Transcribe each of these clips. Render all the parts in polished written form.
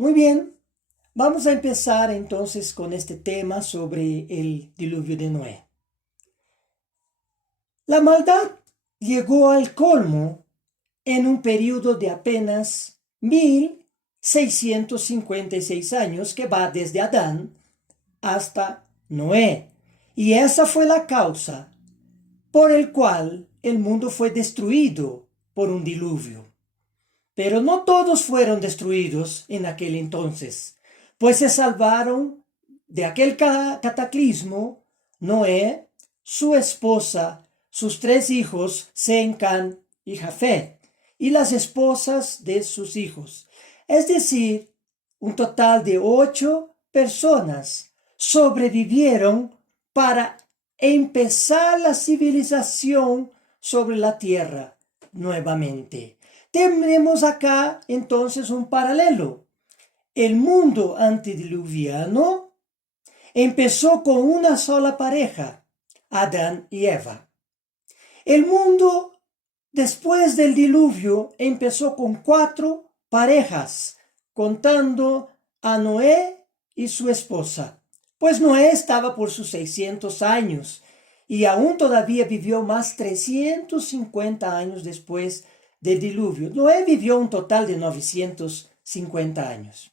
Muy bien, vamos a empezar entonces con este tema sobre el diluvio de Noé. La maldad llegó al colmo en un periodo de apenas 1656 años que va desde Adán hasta Noé. Y esa fue la causa por el cual el mundo fue destruido por un diluvio. Pero no todos fueron destruidos en aquel entonces, pues se salvaron de aquel cataclismo Noé, su esposa, sus 3 hijos, Sem, Can y Jafet, y las esposas de sus hijos. Es decir, un total de 8 personas sobrevivieron para empezar la civilización sobre la tierra nuevamente. Tenemos acá entonces un paralelo. El mundo antediluviano empezó con una sola pareja, Adán y Eva. El mundo después del diluvio empezó con 4 parejas, contando a Noé y su esposa. Pues Noé estaba por sus 600 años y aún todavía vivió más 350 años después del diluvio. Noé vivió un total de 950 años.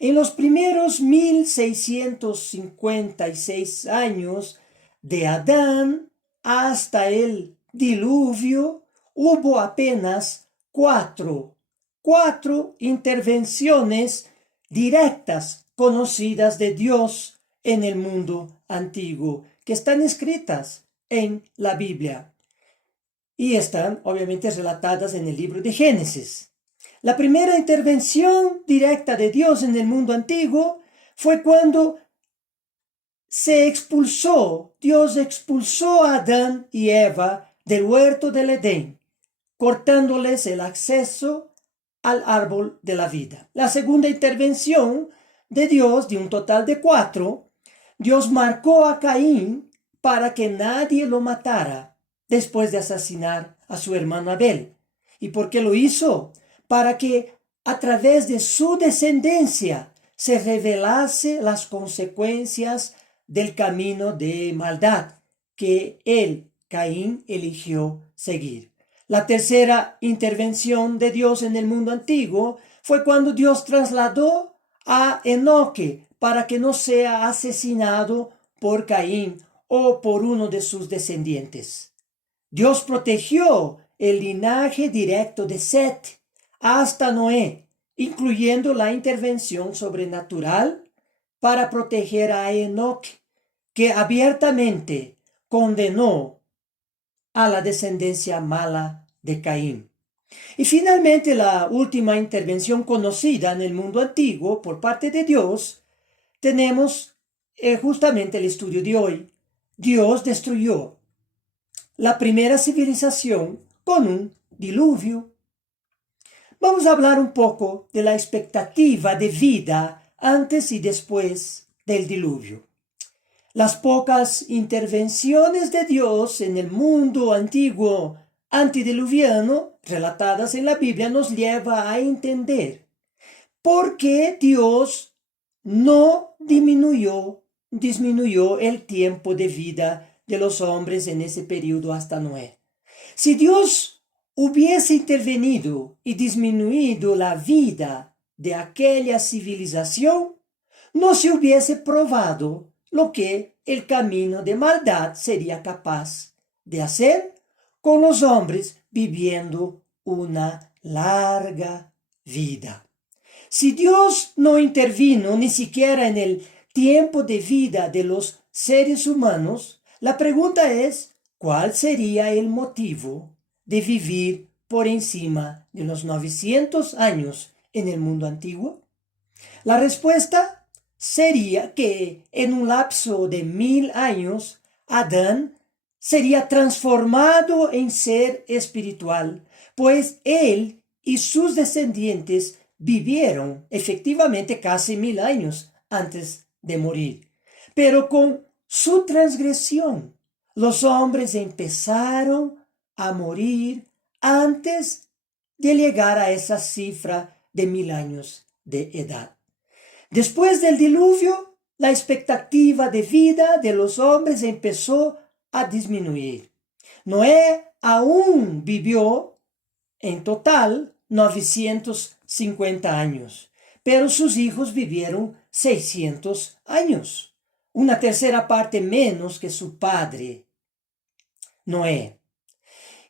En los primeros 1656 años de Adán hasta el diluvio, hubo apenas cuatro intervenciones directas conocidas de Dios en el mundo antiguo, que están escritas en la Biblia y están obviamente relatadas en el libro de Génesis. La primera intervención directa de Dios en el mundo antiguo fue cuando Dios expulsó a Adán y Eva del huerto del Edén, cortándoles el acceso al árbol de la vida. La segunda intervención de Dios, de un total de 4, Dios marcó a Caín para que nadie lo matara después de asesinar a su hermano Abel. ¿Y por qué lo hizo? Para que a través de su descendencia se revelase las consecuencias del camino de maldad que Caín, eligió seguir. La tercera intervención de Dios en el mundo antiguo fue cuando Dios trasladó a Enoque para que no sea asesinado por Caín o por uno de sus descendientes. Dios protegió el linaje directo de Set hasta Noé, incluyendo la intervención sobrenatural para proteger a Enoc, que abiertamente condenó a la descendencia mala de Caín. Y finalmente la última intervención conocida en el mundo antiguo por parte de Dios, tenemos justamente el estudio de hoy. Dios destruyó la primera civilización con un diluvio. Vamos a hablar un poco de la expectativa de vida antes y después del diluvio. Las pocas intervenciones de Dios en el mundo antiguo antediluviano relatadas en la Biblia nos lleva a entender por qué Dios no disminuyó el tiempo de vida de los hombres en ese periodo hasta Noé. Si Dios hubiese intervenido y disminuido la vida de aquella civilización, no se hubiese probado lo que el camino de maldad sería capaz de hacer con los hombres viviendo una larga vida. Si Dios no intervino ni siquiera en el tiempo de vida de los seres humanos, la pregunta es, ¿cuál sería el motivo de vivir por encima de los 900 años en el mundo antiguo? La respuesta sería que en un lapso de 1000 años, Adán sería transformado en ser espiritual, pues él y sus descendientes vivieron efectivamente casi 1000 años antes de morir. Pero con su transgresión, los hombres empezaron a morir antes de llegar a esa cifra de 1000 años de edad. Después del diluvio, la expectativa de vida de los hombres empezó a disminuir. Noé aún vivió en total 950 años, pero sus hijos vivieron 600 años, una tercera parte menos que su padre, Noé.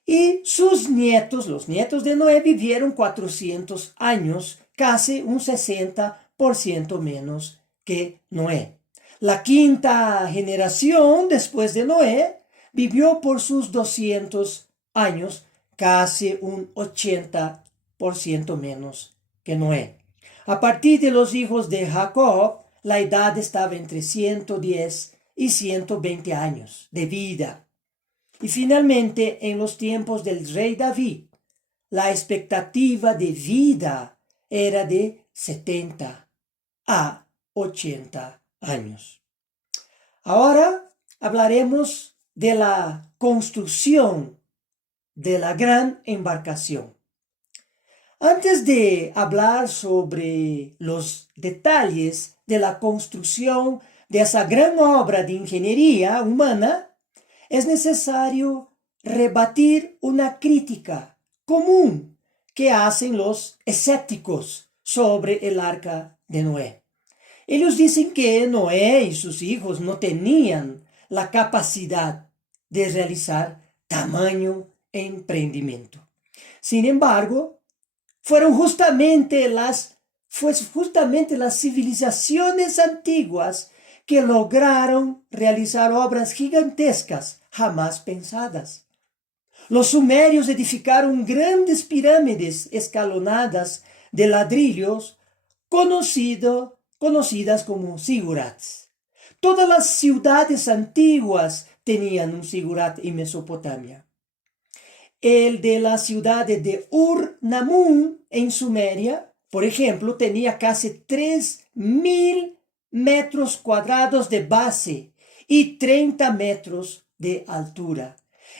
Y sus nietos, los nietos de Noé, vivieron 400 años, casi un 60% menos que Noé. La quinta generación después de Noé vivió por sus 200 años, casi un 80% menos que Noé. A partir de los hijos de Jacob, la edad estaba entre 110 y 120 años de vida. Y finalmente, en los tiempos del rey David, la expectativa de vida era de 70 a 80 años. Ahora hablaremos de la construcción de la gran embarcación. Antes de hablar sobre los detalles de la construcción de esa gran obra de ingeniería humana, es necesario rebatir una crítica común que hacen los escépticos sobre el arca de Noé. Ellos dicen que Noé y sus hijos no tenían la capacidad de realizar tamaño emprendimiento. Sin embargo, fueron justamente las civilizaciones antiguas que lograron realizar obras gigantescas jamás pensadas. Los sumerios edificaron grandes pirámides escalonadas de ladrillos conocidas como zigurats. Todas las ciudades antiguas tenían un zigurat en Mesopotamia. El de la ciudad de Ur-Namum en Sumeria, por ejemplo, tenía casi 3.000 metros cuadrados de base y 30 metros de altura.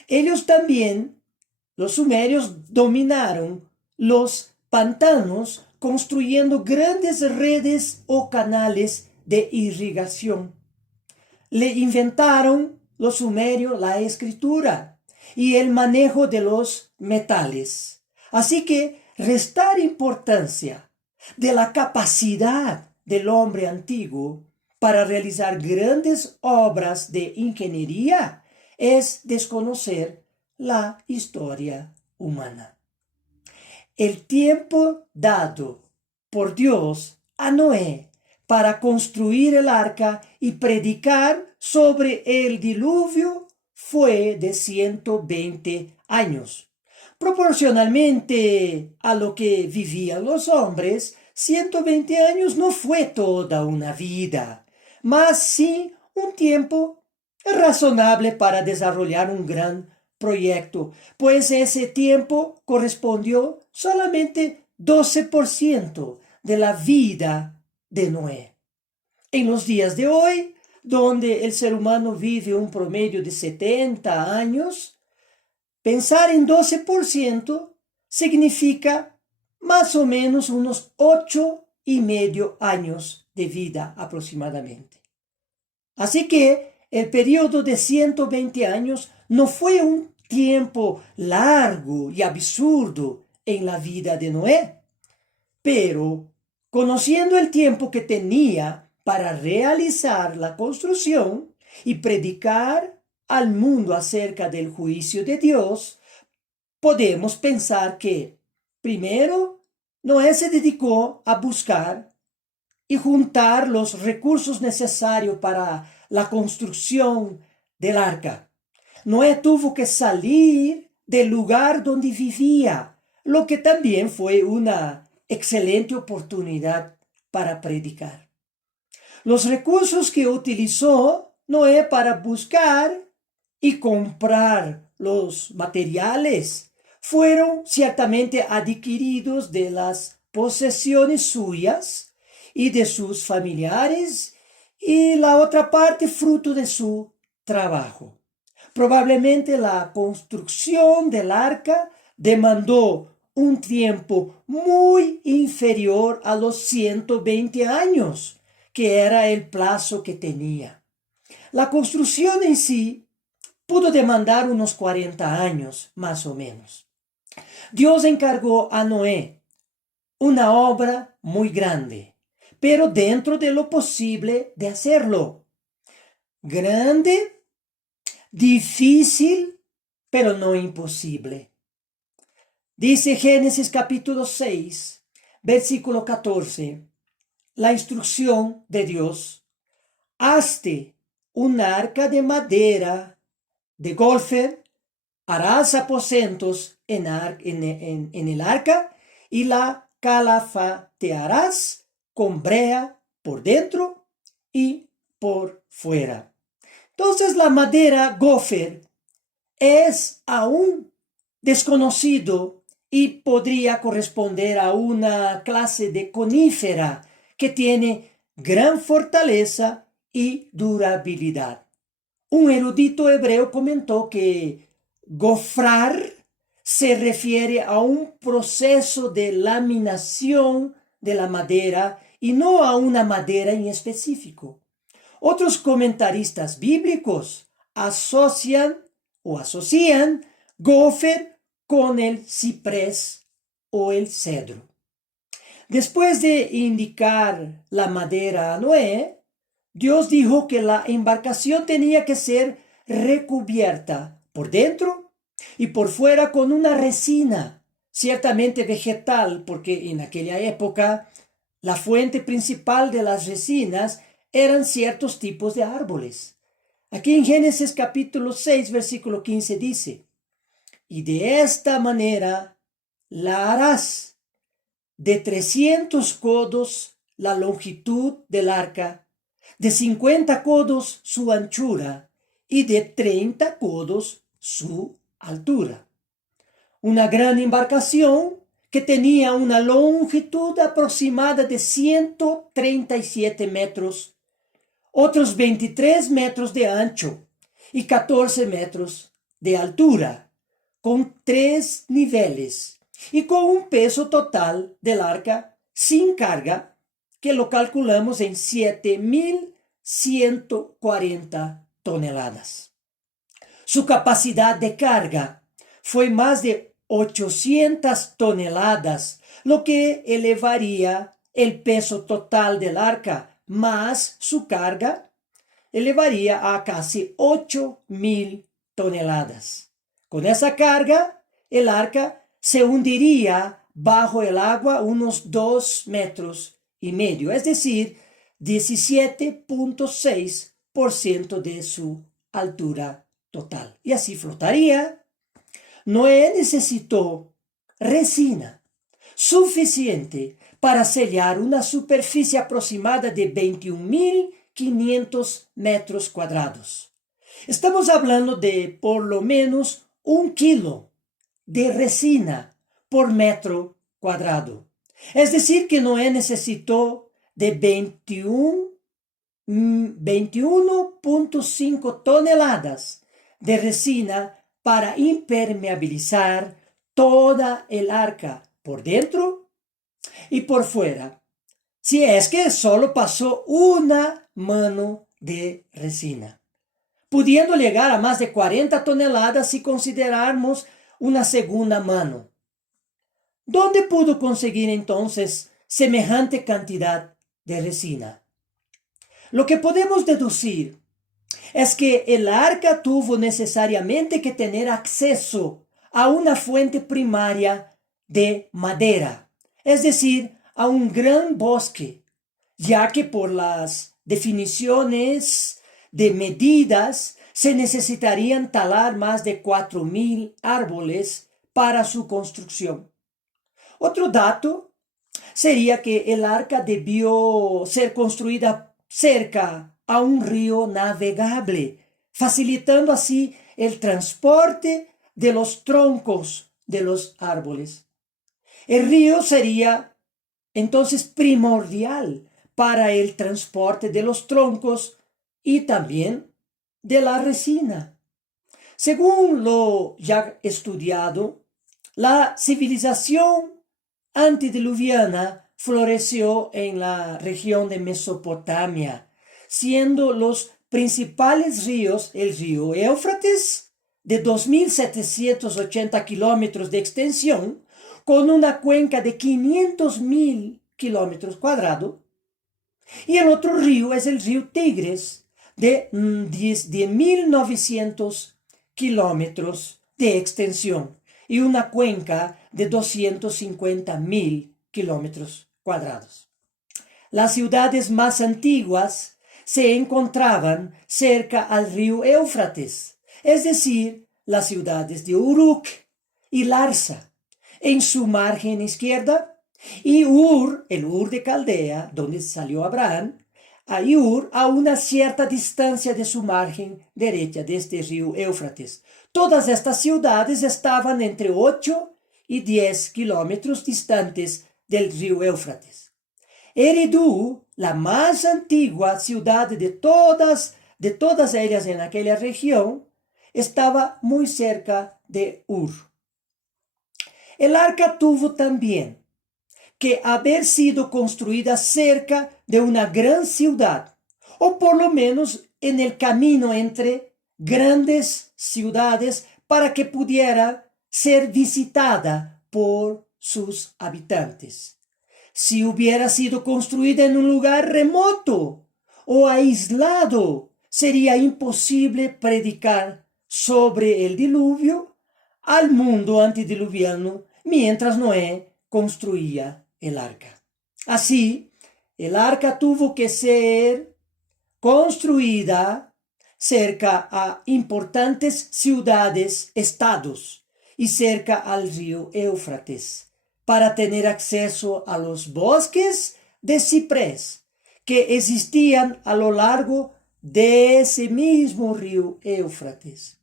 Ellos también, los sumerios, dominaron los pantanos construyendo grandes redes o canales de irrigación. Le inventaron los sumerios la escritura y el manejo de los metales. Así que restar importancia de la capacidad del hombre antiguo para realizar grandes obras de ingeniería es desconocer la historia humana. El tiempo dado por Dios a Noé para construir el arca y predicar sobre el diluvio fue de 120 años. Proporcionalmente a lo que vivían los hombres, 120 años no fue toda una vida, mas sí un tiempo razonable para desarrollar un gran proyecto, pues ese tiempo correspondió solamente 12% de la vida de Noé. En los días de hoy, donde el ser humano vive un promedio de 70 años, pensar en 12% significa más o menos unos 8,5 años de vida aproximadamente. Así que el periodo de 120 años no fue un tiempo largo y absurdo en la vida de Noé, pero conociendo el tiempo que tenía para realizar la construcción y predicar al mundo acerca del juicio de Dios, podemos pensar que, primero, Noé se dedicó a buscar y juntar los recursos necesarios para la construcción del arca. Noé tuvo que salir del lugar donde vivía, lo que también fue una excelente oportunidad para predicar. Los recursos que utilizó Noé para buscar y comprar los materiales fueron ciertamente adquiridos de las posesiones suyas y de sus familiares, y la otra parte fruto de su trabajo. Probablemente la construcción del arca demandó un tiempo muy inferior a los 120 años, que era el plazo que tenía. La construcción en sí pudo demandar unos 40 años, más o menos. Dios encargó a Noé una obra muy grande, pero dentro de lo posible de hacerlo. Grande, difícil, pero no imposible. Dice Génesis capítulo 6, versículo 14, la instrucción de Dios: hazte un arca de madera de golfer, harás aposentos en el arca y la calafatearás con brea por dentro y por fuera. Entonces la madera gopher es aún desconocido y podría corresponder a una clase de conífera que tiene gran fortaleza y durabilidad. Un erudito hebreo comentó que gofrar se refiere a un proceso de laminación de la madera y no a una madera en específico. Otros comentaristas bíblicos asocian gofer con el ciprés o el cedro. Después de indicar la madera a Noé, Dios dijo que la embarcación tenía que ser recubierta por dentro y por fuera con una resina, ciertamente vegetal, porque en aquella época la fuente principal de las resinas eran ciertos tipos de árboles. Aquí en Génesis capítulo 6, versículo 15 dice: y de esta manera la harás, de 300 codos la longitud del arca, de 50 codos su anchura y de 30 codos su altura. Una gran embarcación que tenía una longitud aproximada de 137 metros, otros 23 metros de ancho y 14 metros de altura, con 3 niveles y con un peso total del arca sin carga que lo calculamos en 7.140 toneladas. Su capacidad de carga fue más de 800 toneladas, lo que elevaría el peso total del arca más su carga elevaría a casi 8.000 toneladas. Con esa carga, el arca se hundiría bajo el agua unos 2,5 metros, es decir, 17.6% de su altura total. Y así flotaría. Noé necesitó resina suficiente para sellar una superficie aproximada de 21.500 metros cuadrados. Estamos hablando de por lo menos 1 kilo de resina por metro cuadrado. Es decir, que Noé necesitó de 21.5 toneladas de resina para impermeabilizar toda el arca por dentro y por fuera, si es que solo pasó una mano de resina, pudiendo llegar a más de 40 toneladas si consideramos una segunda mano. ¿Dónde pudo conseguir entonces semejante cantidad de resina? Lo que podemos deducir es que el arca tuvo necesariamente que tener acceso a una fuente primaria de madera, es decir, a un gran bosque, ya que por las definiciones de medidas se necesitarían talar más de 4.000 árboles para su construcción. Otro dato sería que el arca debió ser construida cerca a un río navegable, facilitando así el transporte de los troncos de los árboles. El río sería entonces primordial para el transporte de los troncos y también de la resina. Según lo ya estudiado, La civilización antediluviana floreció en la región de Mesopotamia, siendo los principales ríos el río Éufrates, de 2.780 kilómetros de extensión, con una cuenca de 500.000 kilómetros cuadrados, y el otro río es el río Tigris, de 1.900 kilómetros de extensión y una cuenca de 250.000 kilómetros cuadrados. Las ciudades más antiguas se encontraban cerca al río Éufrates, es decir, las ciudades de Uruk y Larsa, en su margen izquierda, y Ur, el Ur de Caldea, donde salió Abraham, y Ur a una cierta distancia de su margen derecha de este río Éufrates. Todas estas ciudades estaban entre 8 y 10 kilómetros distantes del río Éufrates. Eridu, la más antigua ciudad de todas ellas en aquella región, estaba muy cerca de Ur. El arca tuvo también que haber sido construida cerca de una gran ciudad, o por lo menos en el camino entre grandes ciudades, para que pudiera ser visitada por sus habitantes. Si hubiera sido construida en un lugar remoto o aislado, sería imposible predicar sobre el diluvio al mundo antediluviano mientras Noé construía el arca. Así, el arca tuvo que ser construida cerca a importantes ciudades, estados, y cerca al río Éufrates, para tener acceso a los bosques de ciprés que existían a lo largo de ese mismo río Éufrates.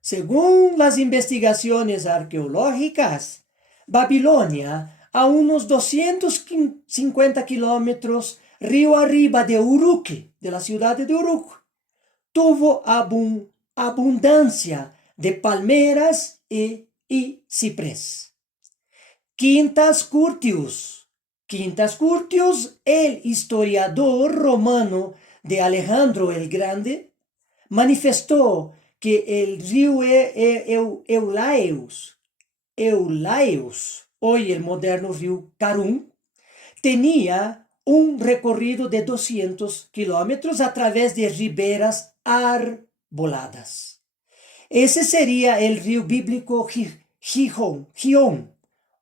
Según las investigaciones arqueológicas, Babilonia, a unos 250 kilómetros río arriba de Uruk, de la ciudad de Uruk, tuvo abundancia de palmeras y ciprés. Quintus Curtius, el historiador romano de Alejandro el Grande, manifestó que el río Eulaeus, hoy el moderno río Karun, tenía un recorrido de 200 kilómetros a través de riberas arboladas. Ese sería el río bíblico Gihón,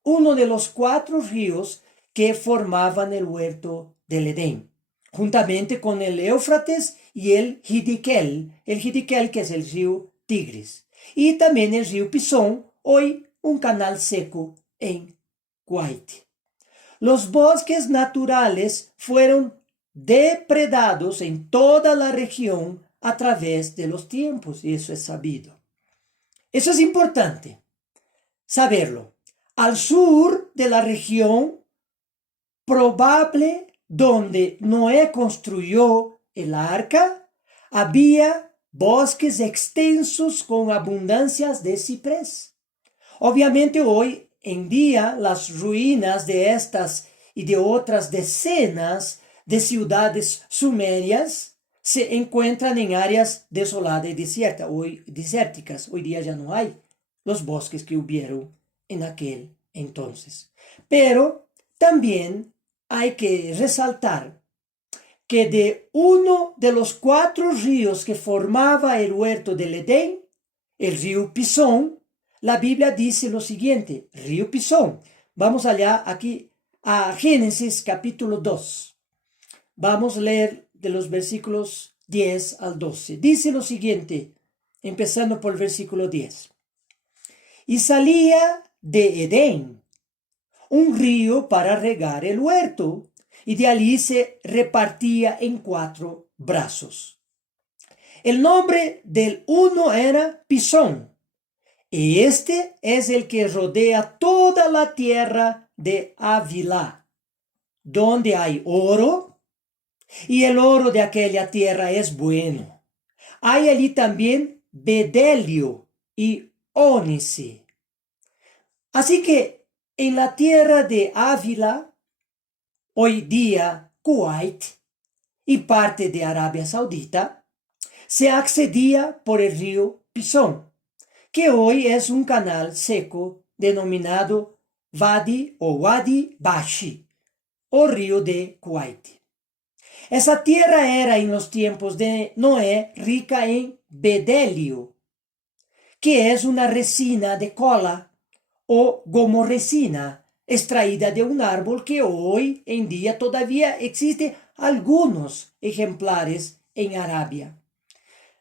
uno de los 4 ríos que formaban el huerto del Edén, juntamente con el Éufrates y el Hiddekel que es el río Tigris, y también el río Pisón, hoy un canal seco en Kuwait. Los bosques naturales fueron depredados en toda la región a través de los tiempos, y eso es sabido. Eso es importante saberlo. Al sur de la región probable donde Noé construyó el arca, había bosques extensos con abundancias de ciprés. Obviamente hoy en día las ruinas de estas y de otras decenas de ciudades sumerias se encuentran en áreas desoladas y desérticas. Hoy día ya no hay los bosques que hubieron en aquel entonces. Pero también hay que resaltar que de uno de los 4 ríos que formaba el huerto del Edén, el río Pisón, la Biblia dice lo siguiente, río Pisón. Vamos allá aquí a Génesis capítulo 2. Vamos a leer de los versículos 10 al 12. Dice lo siguiente, empezando por el versículo 10. Y salía de Edén un río para regar el huerto, y de allí se repartía en 4 brazos. El nombre del uno era Pisón, y este es el que rodea toda la tierra de Havilá, donde hay oro, y el oro de aquella tierra es bueno. Hay allí también bedelio y ónice. Así que en la tierra de Ávila, hoy día Kuwait y parte de Arabia Saudita, se accedía por el río Pisón, que hoy es un canal seco denominado Wadi o Wadi Bashi, o río de Kuwait. Esa tierra era en los tiempos de Noé rica en bedelio, que es una resina de cola o gomorresina extraída de un árbol que hoy en día todavía existe algunos ejemplares en Arabia.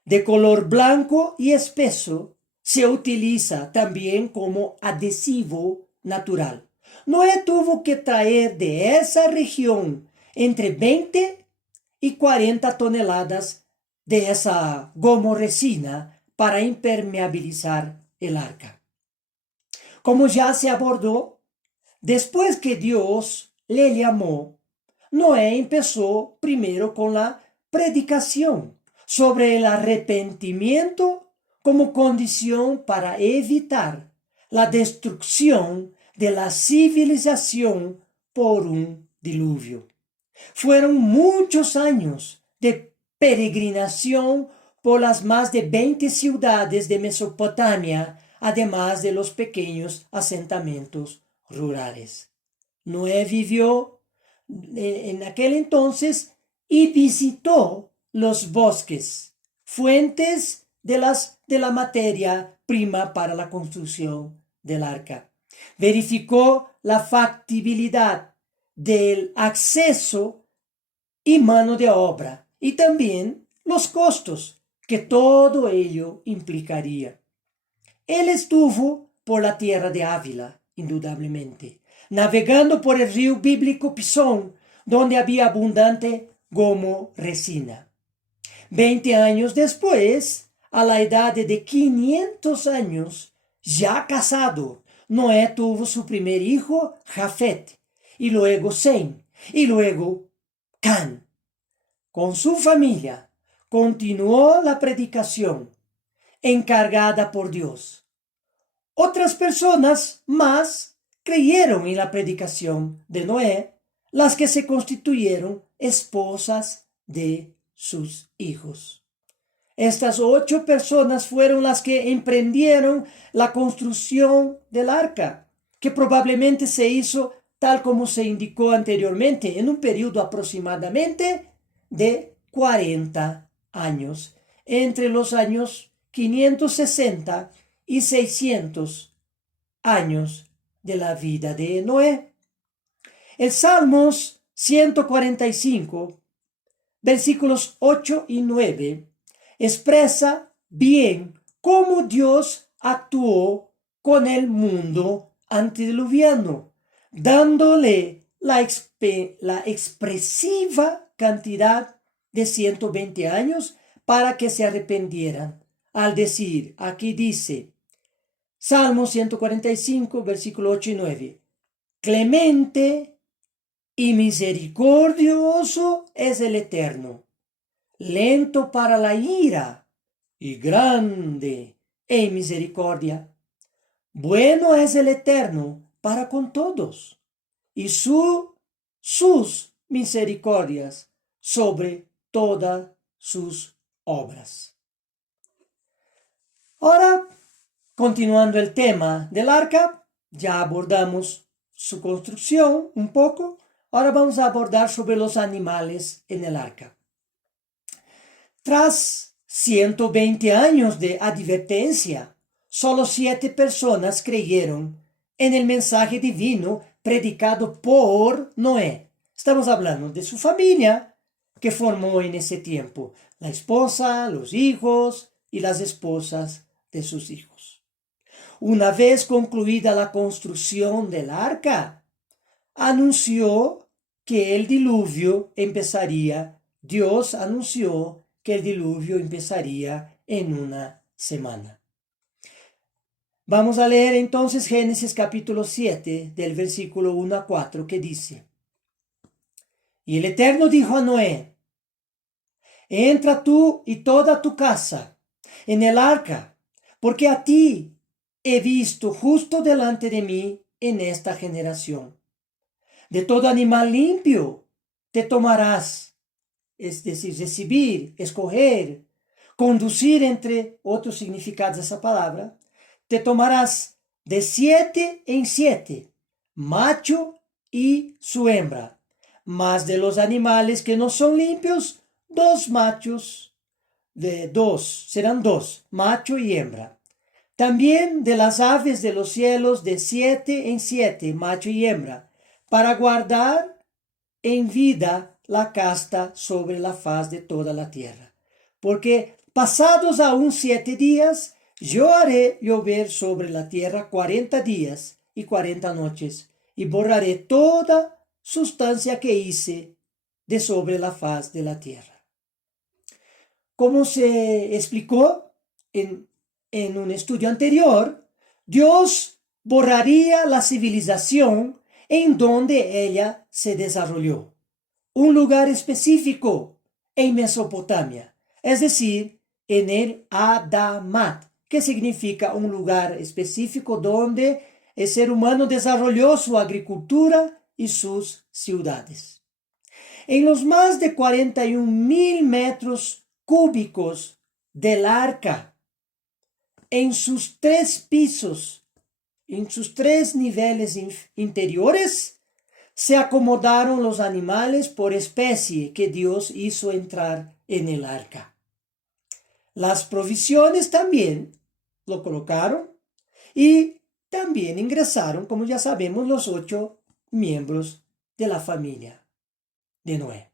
De color blanco y espeso, se utiliza también como adhesivo natural. Noé tuvo que traer de esa región entre 20 y 40 toneladas de esa gomorresina para impermeabilizar el arca. Como ya se abordó, después que Dios le llamó, Noé empezó primero con la predicación sobre el arrepentimiento como condición para evitar la destrucción de la civilización por un diluvio. Fueron muchos años de peregrinación por las más de 20 ciudades de Mesopotamia, además de los pequeños asentamientos rurales. Noé vivió en aquel entonces y visitó los bosques, fuentes de la materia prima para la construcción del arca. Verificó la factibilidad del acceso y mano de obra, y también los costos que todo ello implicaría. Él estuvo por la tierra de Ávila, indudablemente, navegando por el río bíblico Pisón, donde había abundante gomorresina. 20 años después, a la edad de 500 años, ya casado, Noé tuvo su primer hijo, Jafet, y luego Sem, y luego Can. Con su familia, continuó la predicación encargada por Dios. Otras personas más creyeron en la predicación de Noé, las que se constituyeron esposas de sus hijos. Estas 8 personas fueron las que emprendieron la construcción del arca, que probablemente se hizo tal como se indicó anteriormente, en un periodo aproximadamente de 40 años, entre los años 560 y 600 años de la vida de Noé. El Salmos 145, versículos 8 y 9, expresa bien cómo Dios actuó con el mundo antediluviano, dándole la expresiva cantidad de 120 años para que se arrepintieran. Al decir, aquí dice, Salmo 145, versículo 8 y 9, clemente y misericordioso es el Eterno, lento para la ira y grande en misericordia. Bueno es el Eterno para con todos, y sus misericordias sobre todas sus obras. Ahora, continuando el tema del arca, ya abordamos su construcción un poco. Ahora vamos a abordar sobre los animales en el arca. Tras 120 años de advertencia, solo 7 personas creyeron en el mensaje divino predicado por Noé. Estamos hablando de su familia que formó en ese tiempo, la esposa, los hijos y las esposas de sus hijos. Una vez concluida la construcción del arca, anunció que el diluvio empezaría. Dios anunció que el diluvio empezaría en una semana. Vamos a leer entonces Génesis capítulo 7 del versículo 1 a 4 que dice: Y el Eterno dijo a Noé: entra tú y toda tu casa en el arca, porque a ti he visto justo delante de mí en esta generación. De todo animal limpio te tomarás, es decir, recibir, escoger, conducir, entre otros significados de esa palabra, te tomarás de 7 en 7, macho y su hembra, mas de los animales que no son limpios, 2 machos, de 2, serán 2, macho y hembra. También de las aves de los cielos de 7 en 7, macho y hembra, para guardar en vida la casta sobre la faz de toda la tierra. Porque pasados aún 7 días, yo haré llover sobre la tierra 40 días y 40 noches, y borraré toda sustancia que hice de sobre la faz de la tierra. Como se explicó en un estudio anterior, Dios borraría la civilización en donde ella se desarrolló, un lugar específico en Mesopotamia, es decir, en el Adamat, que significa un lugar específico donde el ser humano desarrolló su agricultura y sus ciudades. En los más de 41,000 metros cúbicos del arca, en sus 3 pisos, en sus 3 niveles interiores, se acomodaron los animales por especie que Dios hizo entrar en el arca. Las provisiones también lo colocaron y también ingresaron, como ya sabemos, los 8 miembros de la familia de Noé.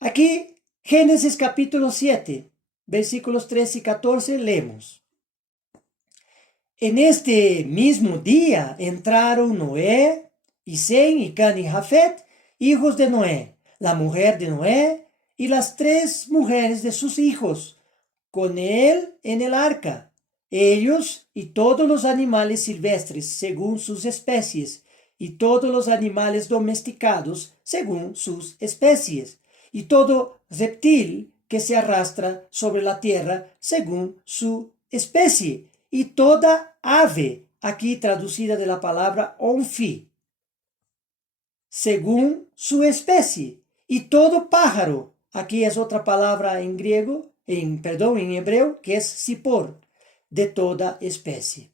Aquí, Génesis capítulo 7, versículos 13 y 14, leemos. En este mismo día entraron Noé, y Sem, y Can y Jafet, hijos de Noé, la mujer de Noé, y las 3 mujeres de sus hijos, con él en el arca, ellos y todos los animales silvestres según sus especies, y todos los animales domesticados según sus especies, y todo reptil que se arrastra sobre la tierra según su especie, y toda ave, aquí traducida de la palabra onfi, según su especie, y todo pájaro, aquí es otra palabra en griego, en hebreo, que es sipor, de toda especie.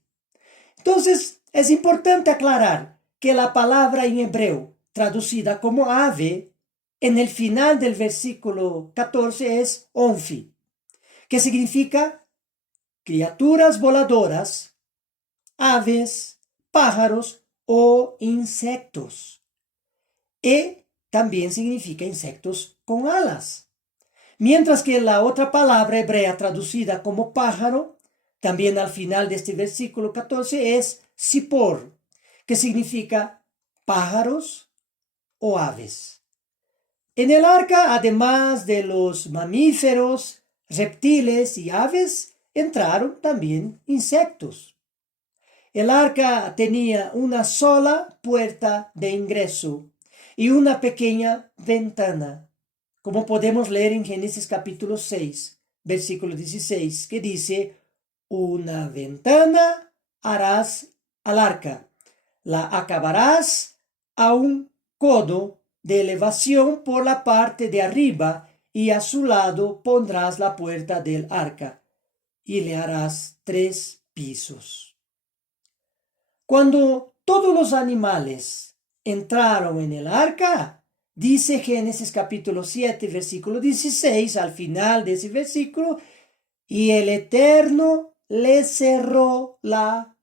Entonces, es importante aclarar que la palabra en hebreo, traducida como ave, en el final del versículo 14 es onfi, que significa criaturas voladoras, aves, pájaros o insectos. Y también significa insectos con alas. Mientras que la otra palabra hebrea traducida como pájaro, también al final de este versículo 14, es sipor, que significa pájaros o aves. En el arca, además de los mamíferos, reptiles y aves, entraron también insectos. El arca tenía una sola puerta de ingreso y una pequeña ventana, como podemos leer en Génesis capítulo 6, versículo 16, que dice: una ventana harás al arca, la acabarás a un codo de elevación por la parte de arriba, y a su lado pondrás la puerta del arca, y le harás 3 pisos. Cuando todos los animales entraron en el arca, dice Génesis capítulo 7, versículo 16, al final de ese versículo, y el Eterno le cerró la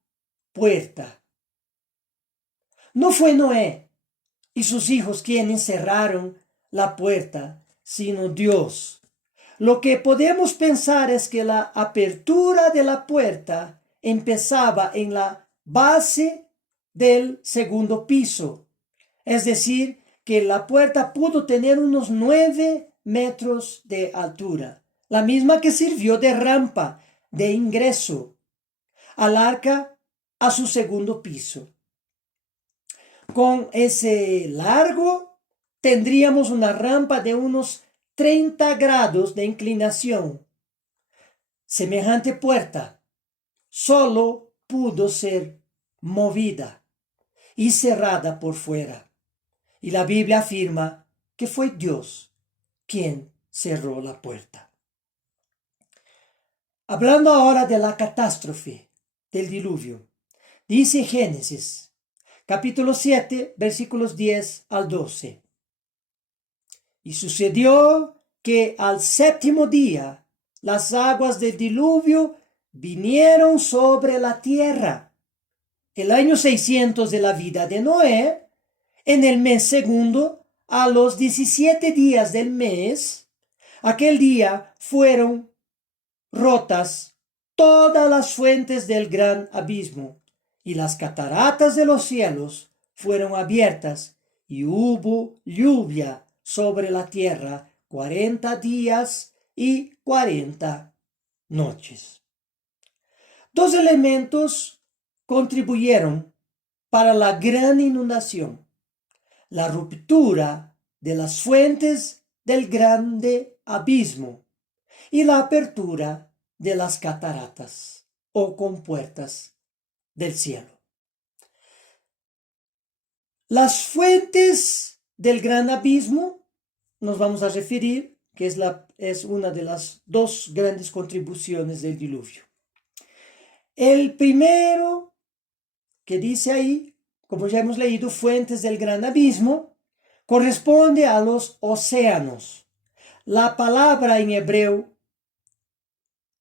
puerta. No fue Noé y sus hijos quienes cerraron la puerta, sino Dios. Lo que podemos pensar es que la apertura de la puerta empezaba en la base del segundo piso. Es decir, que la puerta pudo tener unos 9 metros de altura, la misma que sirvió de rampa de ingreso al arca a su segundo piso. Con ese largo tendríamos una rampa de unos 30 grados de inclinación. Semejante puerta solo pudo ser movida y cerrada por fuera. Y la Biblia afirma que fue Dios quien cerró la puerta. Hablando ahora de la catástrofe del diluvio, dice Génesis, capítulo 7, versículos 10 al 12. Y sucedió que al séptimo día las aguas del diluvio vinieron sobre la tierra. El año 600 de la vida de Noé, en el mes segundo, a los 17 días del mes, aquel día fueron rotas todas las fuentes del gran abismo, y las cataratas de los cielos fueron abiertas, y hubo lluvia sobre la tierra 40 días y 40 noches. Dos elementos contribuyeron para la gran inundación: la ruptura de las fuentes del grande abismo y la apertura de las cataratas o compuertas del cielo. Las fuentes del gran abismo nos vamos a referir, que es una de las dos grandes contribuciones del diluvio. El primero que dice ahí, como ya hemos leído, fuentes del gran abismo, corresponde a los océanos. La palabra en hebreo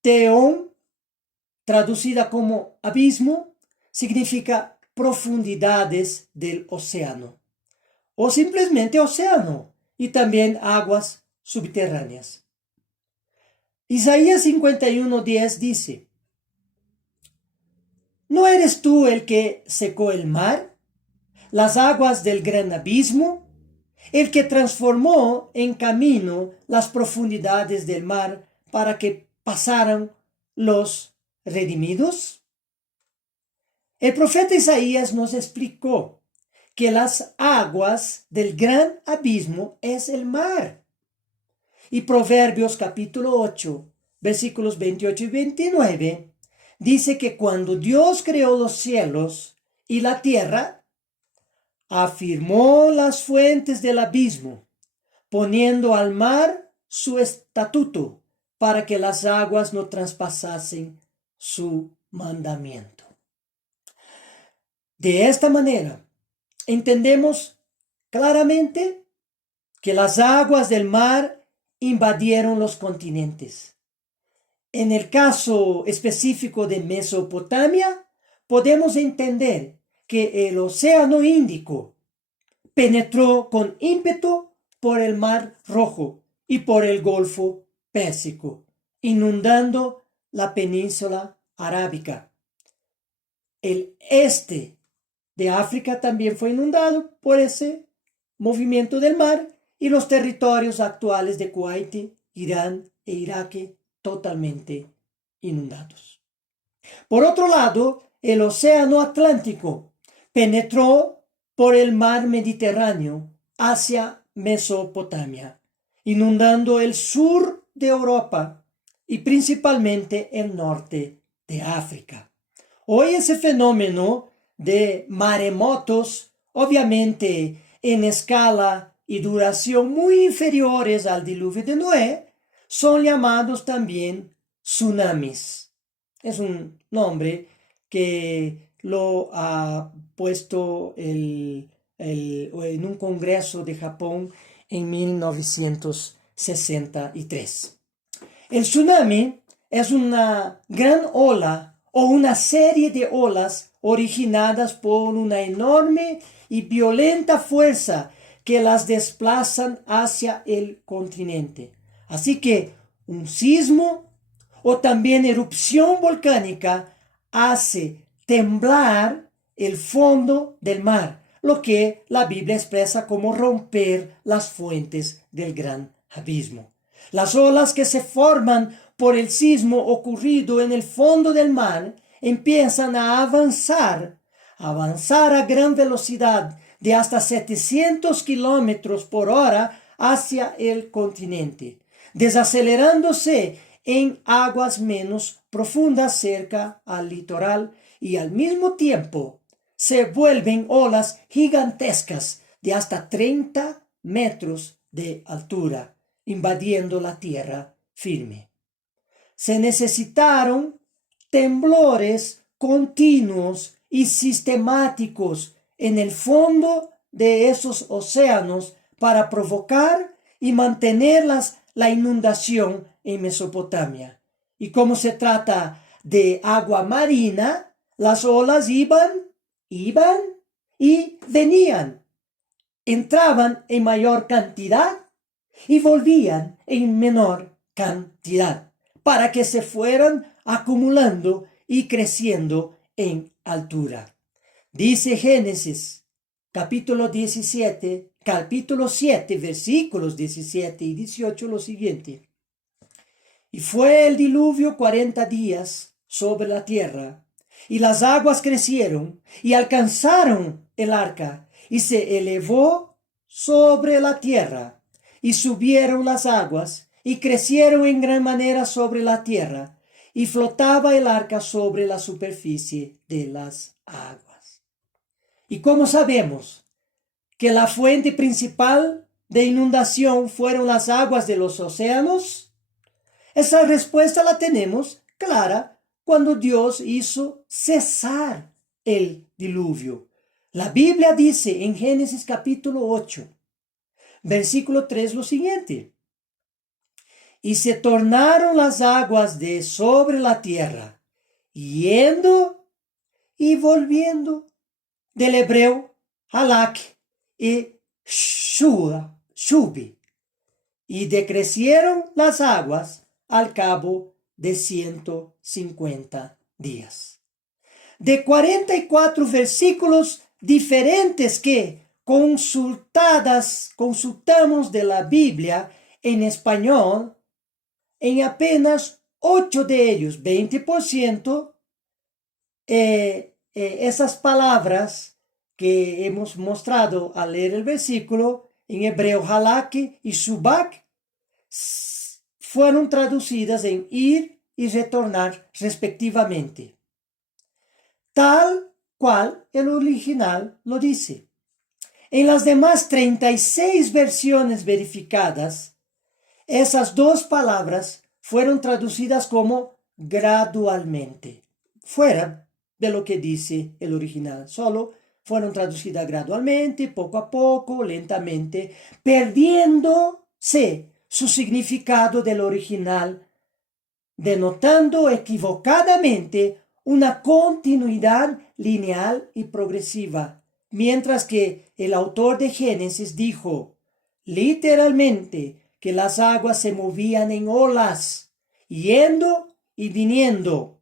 teón, traducida como abismo, significa profundidades del océano, o simplemente océano, y también aguas subterráneas. Isaías 51:10 dice: ¿No eres tú el que secó el mar, las aguas del gran abismo, el que transformó en camino las profundidades del mar para que pasaran los redimidos? El profeta Isaías nos explicó que las aguas del gran abismo es el mar. Y Proverbios capítulo 8, versículos 28 y 29, dice que cuando Dios creó los cielos y la tierra, afirmó las fuentes del abismo, poniendo al mar su estatuto para que las aguas no traspasasen su mandamiento. De esta manera, entendemos claramente que las aguas del mar invadieron los continentes. En el caso específico de Mesopotamia, podemos entender que el Océano Índico penetró con ímpetu por el Mar Rojo y por el Golfo Pérsico, inundando la península arábica. El este de África también fue inundado por ese movimiento del mar, y los territorios actuales de Kuwait, Irán e Irak totalmente inundados. Por otro lado, el Océano Atlántico penetró por el mar Mediterráneo hacia Mesopotamia, inundando el sur de Europa y principalmente el norte de África. Hoy ese fenómeno de maremotos, obviamente en escala y duración muy inferiores al diluvio de Noé, son llamados también tsunamis. Es un nombre que lo ha puesto en un congreso de Japón en 1963. El tsunami es una gran ola o una serie de olas originadas por una enorme y violenta fuerza que las desplazan hacia el continente. Así que un sismo o también erupción volcánica hace temblar el fondo del mar, lo que la Biblia expresa como romper las fuentes del gran abismo. Las olas que se forman por el sismo ocurrido en el fondo del mar empiezan a avanzar a gran velocidad de hasta 700 kilómetros por hora hacia el continente, desacelerándose en aguas menos profundas cerca al litoral y al mismo tiempo se vuelven olas gigantescas de hasta 30 metros de altura, invadiendo la tierra firme. Se necesitaron temblores continuos y sistemáticos en el fondo de esos océanos para provocar y mantener la inundación en Mesopotamia. Y como se trata de agua marina, las olas iban y venían, entraban en mayor cantidad y volvían en menor cantidad, para que se fueran acumulando y creciendo en altura. Dice Génesis, capítulo 7, versículos 17 y 18, lo siguiente. Y fue el diluvio 40 días sobre la tierra, y las aguas crecieron y alcanzaron el arca, y se elevó sobre la tierra, y subieron las aguas, y crecieron en gran manera sobre la tierra, y flotaba el arca sobre la superficie de las aguas. ¿Y cómo sabemos que la fuente principal de inundación fueron las aguas de los océanos? Esa respuesta la tenemos clara cuando Dios hizo cesar el diluvio. La Biblia dice en Génesis capítulo 8, versículo 3 lo siguiente. Y se tornaron las aguas de sobre la tierra, yendo y volviendo, del hebreo halak y shubi, y decrecieron las aguas al cabo de 150 días. De 44 versículos diferentes que consultamos de la Biblia en español, en apenas 8 de ellos, 20%, esas palabras que hemos mostrado al leer el versículo, en hebreo halak y shubak, fueron traducidas en ir y retornar respectivamente, tal cual el original lo dice. En las demás 36 versiones verificadas, esas dos palabras fueron traducidas como gradualmente, fuera de lo que dice el original. Solo fueron traducidas gradualmente, poco a poco, lentamente, perdiéndose su significado del original, denotando equivocadamente una continuidad lineal y progresiva, mientras que el autor de Génesis dijo literalmente que las aguas se movían en olas, yendo y viniendo,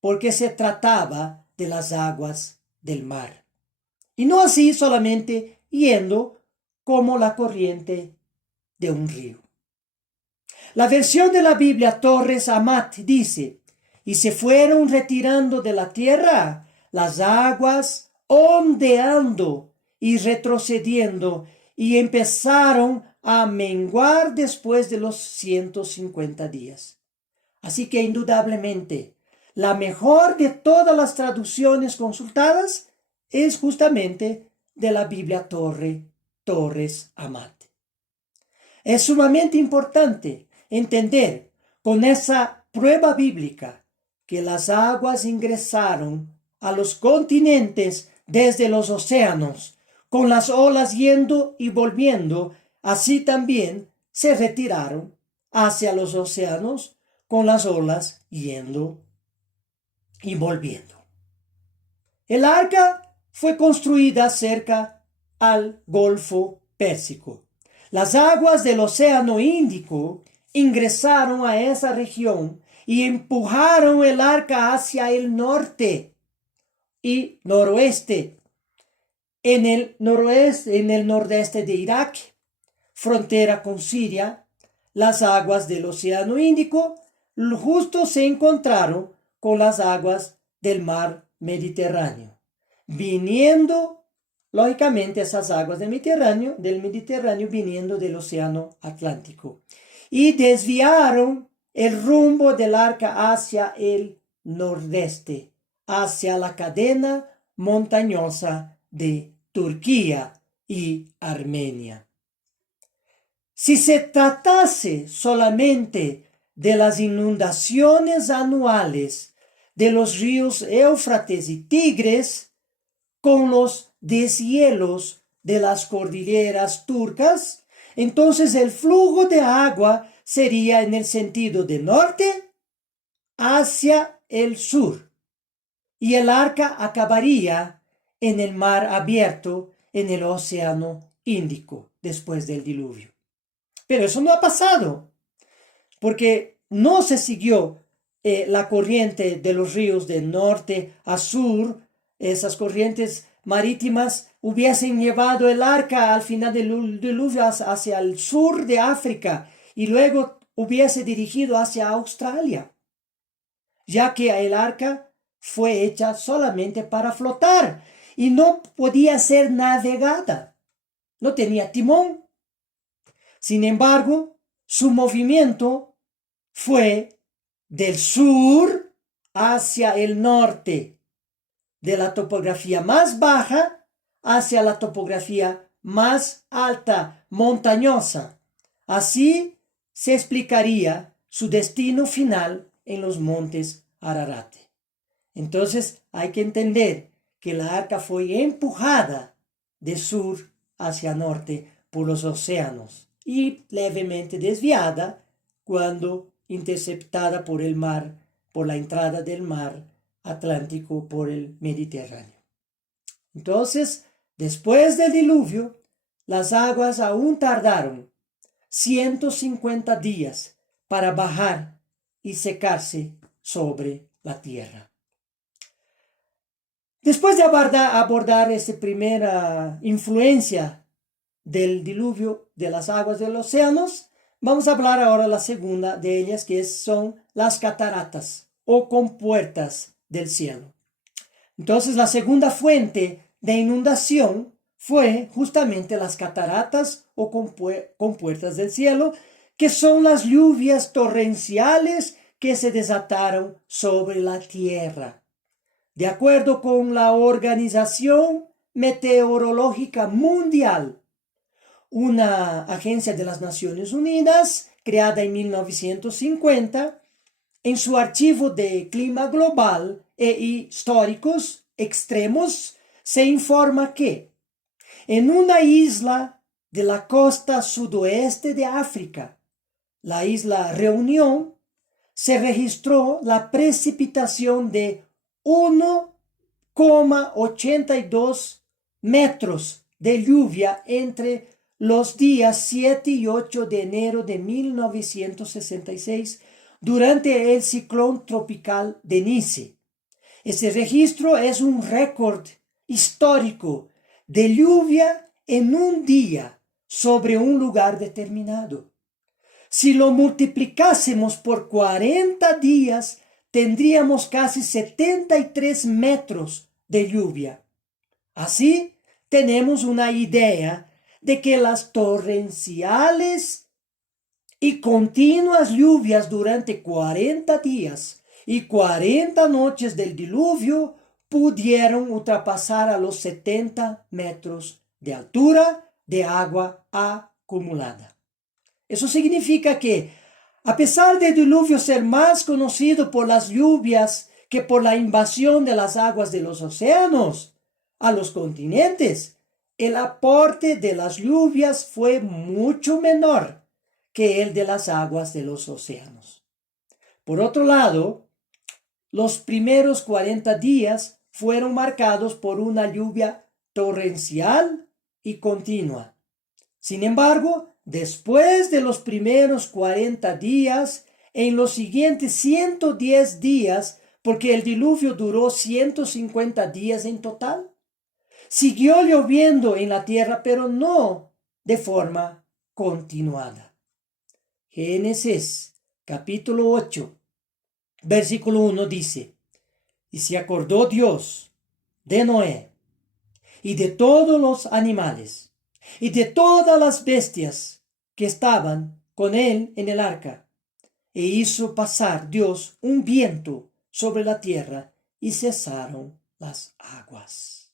porque se trataba de las aguas del mar. Y no así solamente yendo como la corriente de un río. La versión de la Biblia Torres Amat dice, y se fueron retirando de la tierra las aguas ondeando y retrocediendo, y empezaron a menguar después de los 150 días. Así que indudablemente, la mejor de todas las traducciones consultadas es justamente de la Biblia Torres Amat. Es sumamente importante entender con esa prueba bíblica que las aguas ingresaron a los continentes desde los océanos, con las olas yendo y volviendo, así también se retiraron hacia los océanos con las olas yendo y volviendo. El arca fue construida cerca al Golfo Pérsico. Las aguas del Océano Índico ingresaron a esa región y empujaron el arca hacia el norte y noroeste. En el nordeste de Irak, frontera con Siria, las aguas del Océano Índico justo se encontraron con las aguas del mar Mediterráneo, viniendo, lógicamente, esas aguas del Mediterráneo viniendo del Océano Atlántico, y desviaron el rumbo del arca hacia el nordeste, hacia la cadena montañosa de Turquía y Armenia. Si se tratase solamente de las inundaciones anuales de los ríos Éufrates y Tigres, con los deshielos de las cordilleras turcas, entonces el flujo de agua sería en el sentido de norte hacia el sur, y el arca acabaría en el mar abierto en el Océano Índico después del diluvio. Pero eso no ha pasado, porque no se siguió la corriente de los ríos de norte a sur. Esas corrientes marítimas hubiesen llevado el arca al final del diluvio hacia el sur de África y luego hubiese dirigido hacia Australia, ya que el arca fue hecha solamente para flotar y no podía ser navegada, no tenía timón. Sin embargo, su movimiento fue del sur hacia el norte, de la topografía más baja hacia la topografía más alta, montañosa. Así se explicaría su destino final en los montes Ararat. Entonces hay que entender que la arca fue empujada de sur hacia norte por los océanos y levemente desviada cuando interceptada por el mar, por la entrada del mar Atlántico por el Mediterráneo. Entonces, después del diluvio, las aguas aún tardaron 150 días para bajar y secarse sobre la tierra. Después de abordar esa primera influencia del diluvio de las aguas de los océanos, vamos a hablar ahora de la segunda de ellas, que son las cataratas o compuertas del cielo. Entonces, la segunda fuente de inundación fue justamente las cataratas o compuertas del cielo, que son las lluvias torrenciales que se desataron sobre la tierra. De acuerdo con la Organización Meteorológica Mundial, una agencia de las Naciones Unidas, creada en 1950, en su archivo de clima global e históricos extremos, se informa que en una isla de la costa sudoeste de África, la isla Reunión, se registró la precipitación de 1,82 metros de lluvia entre los días 7 y 8 de enero de 1966 durante el ciclón tropical Denise. Ese registro es un récord histórico de lluvia en un día sobre un lugar determinado. Si lo multiplicásemos por 40 días, tendríamos casi 73 metros de lluvia. Así, tenemos una idea de que las torrenciales y continuas lluvias durante 40 días y 40 noches del diluvio pudieron ultrapasar a los 70 metros de altura de agua acumulada. Eso significa que, a pesar del diluvio ser más conocido por las lluvias que por la invasión de las aguas de los océanos a los continentes, el aporte de las lluvias fue mucho menor que el de las aguas de los océanos. Por otro lado, los primeros 40 días fueron marcados por una lluvia torrencial y continua. Sin embargo, después de los primeros 40 días, en los siguientes 110 días, porque el diluvio duró 150 días en total, siguió lloviendo en la tierra, pero no de forma continuada. Génesis capítulo 8, versículo 1 dice: y se acordó Dios de Noé y de todos los animales y de todas las bestias que estaban con él en el arca, e hizo pasar Dios un viento sobre la tierra y cesaron las aguas.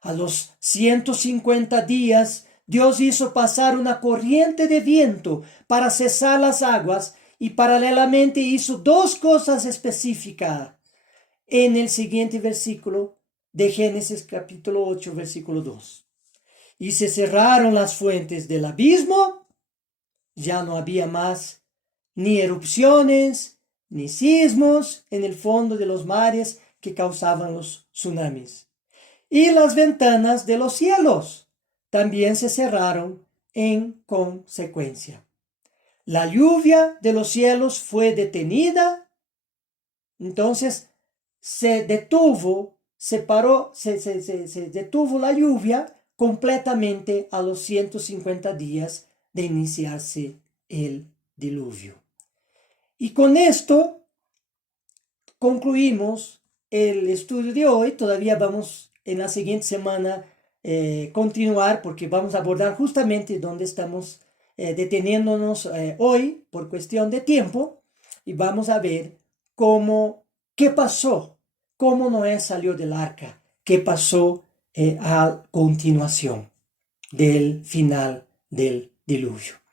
A los 150 días, Dios hizo pasar una corriente de viento para cesar las aguas y paralelamente hizo dos cosas específicas en el siguiente versículo de Génesis capítulo 8, versículo 2. Y se cerraron las fuentes del abismo, ya no había más ni erupciones, ni sismos en el fondo de los mares que causaban los tsunamis. Y las ventanas de los cielos también se cerraron en consecuencia. La lluvia de los cielos fue detenida, entonces se detuvo la lluvia completamente a los 150 días de iniciarse el diluvio. Y con esto concluimos el estudio de hoy. Todavía vamos en la siguiente semana continuar porque vamos a abordar justamente donde estamos deteniéndonos hoy por cuestión de tiempo, y vamos a ver qué pasó, cómo Noé salió del arca, qué pasó a continuación del final del diluvio.